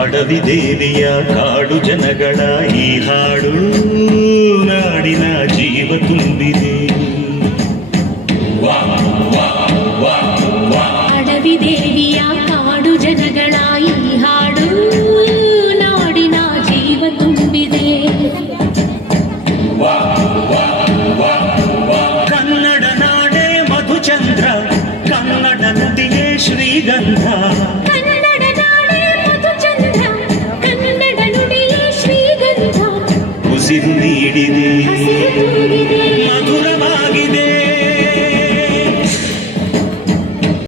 ಅಡವಿ ದೇವಿಯ ಕಾಡು ಜನಗಳ ಈ ಹಾಡು ನಾಡಿನ ಜೀವ ತುಂಬಿದೆ. ಅಡವಿ ದೇವಿಯ ಕಾಡು ಜನಗಳ ಈ ಹಾಡು ನಾಡಿನ ಜೀವ ತುಂಬಿದೆ. ಕನ್ನಡ ನಾಡೇ ಮಧುಚಂದ್ರ, ಕನ್ನಡ ನುಡಿಯೇ ಶ್ರೀಗಂಧ.